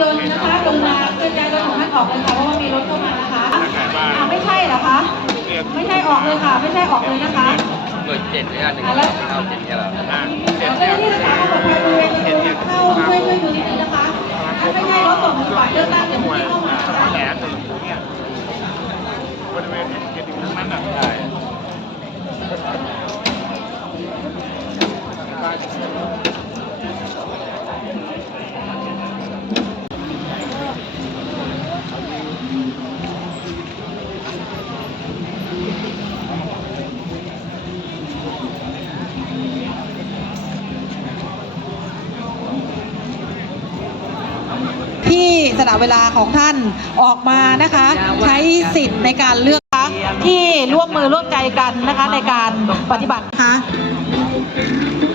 ยนต์นะคะกรุณาเคลื่อนย้ายรถของท่านออกเลยค่ะเพราะว่ามีรถเข้ามานะคะอ่าไม่ใช่เหรอคะ ไม่ใช่ออกเลยค่ะ ไม่ใช่ออกเลยนะคะเบอร์เจ็ดเนี่ยหนึ่งอ่าแล้วเข้าเจ็ดเนี่ยเหรอเจ้าหน้าที่รักษาความปลอดภัยบริเวณประตูทางเข้าช่วยช่วยดูนิดนึงนะคะถ้าไม่ใช่รถส่งบัตรเลือกตั้งเดี๋ยวพี่เข้ามานะคะแหลมถึงเนี่ยบริเวณเจ็ดถึงทั้งนั้นอะใช่ ที่ สละเวลาของท่านออกมานะคะ ใช้สิทธิ์ในการเลือกนะคะที่ร่วมมือร่วมใจกันนะคะในการปฏิบัตินะคะ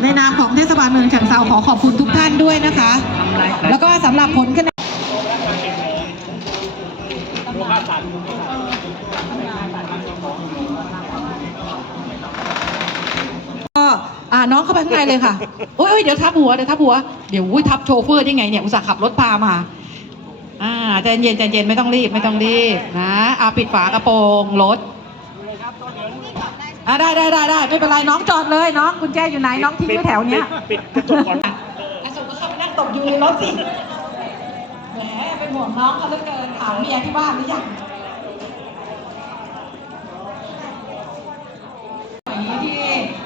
ในนามของเทศบาลเมืองฉะเทราขอขอบคุณทุกท่านด้วยนะคะ แล้วก็สำหรับผลคะแนนก็อ่าน้องเข้าไปข้างในเลยค่ะโอ้ยโอ้ยเดี๋ยวทับหัวเดี๋ยวทับหัว เดี๋ยวอุ้ยทับโชเฟอร์ได้ไงเนี่ย อุตส่าห์ขับรถพามา อ่าใจเย็นใจเย็นไม่ต้องรีบไม่ต้องรีบนะอ่าปิดฝากระโปรงรถอ่าได้ได้ได้ได้ไม่เป็นไรน้องจอดเลยน้องกุญแจอยู่ไหนน้องทิ้งไว้แถวเนี้ยปิดกระจกก่อนอาสุก็เข้าไปนั่งตบอยู่ในรถสิแหมเป็นห่วงน้องเขาเหลือเกินถามเมียที่บ้านหรือยังวันนี้ที่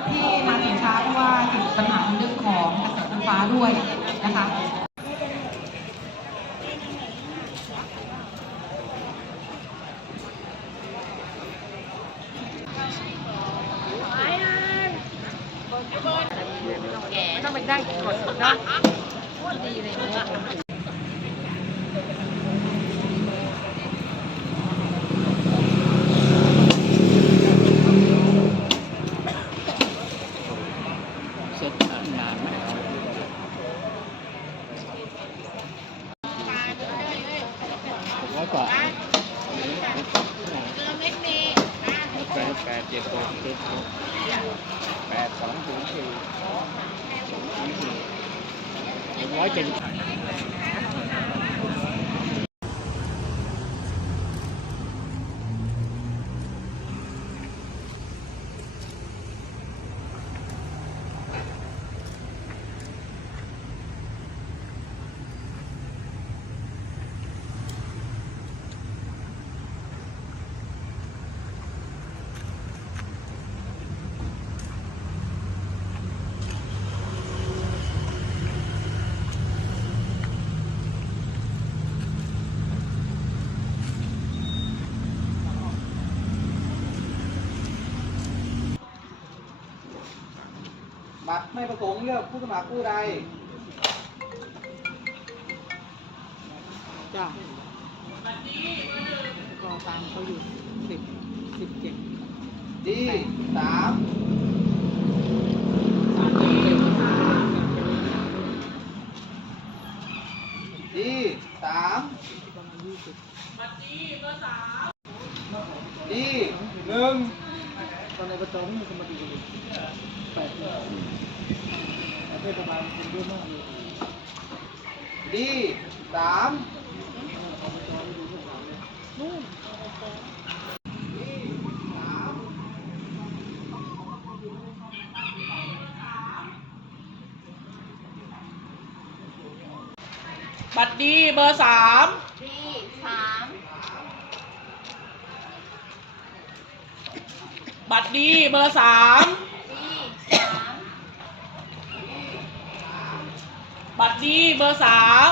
ที่มาถึงช้าเพราะว่าติดปัญหาเรื่องของกระแสไฟฟ้าด้วยนะคะ เซ็ตนานไหมร้อยกว่าแปดแปดเจ็ดหกเจ็ดหกแปดสองศูนย์สี่สองศูนย์สี่ ร้อยเจ็ด บัตรไม่ประสงค์เลือกผู้สมัครผู้ใดจ้ะก็ตามเขาอยู่สิบสิบเจ็ดดีสามสามสิบเจ็ดดีสามประมาณยี่สิบดีหนึ่ง ตอนในประจไม่มีคนมาดูเลยแปดเลยประเทศบาลคนเยอะมากเลยดีสามบัตรดีเบอร์สาม บัตรดีเบอร์สามดีสามบัตรดีเบอร์สาม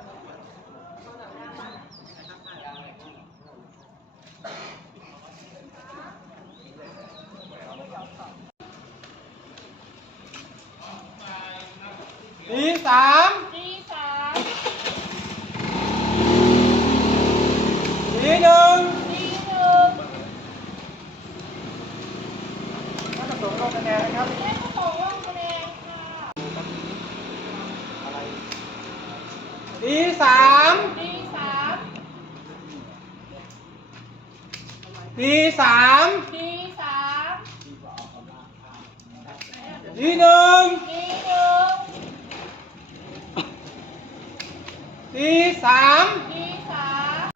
ทีสามดีสามทีหนึ่งดีหนึ่งท่านผสมลงคะแนนนะครับเล่นสองลงคะแนนค่ะทีสามดีสามทีสามดีสามทีหนึ่ง ดีหนึ่ง ทีสามดีสาม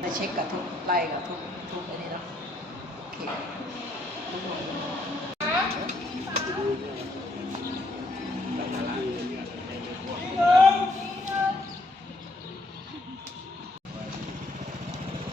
ไปเช็คกับทุกไล่กับทุกทุกอันนี้เนาะโอเค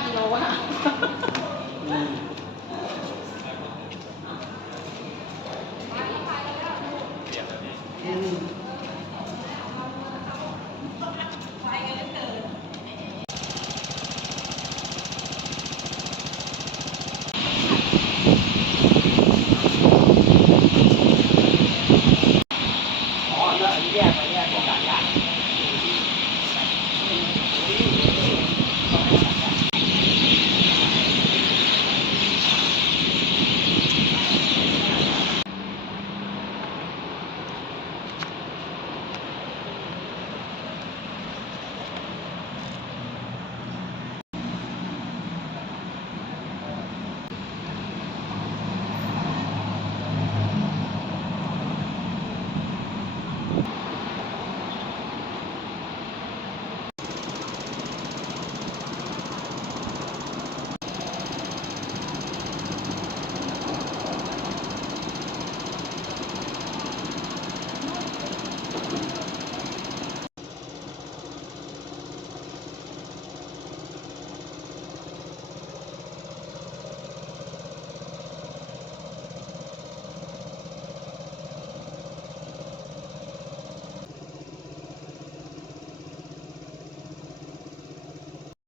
几楼啊？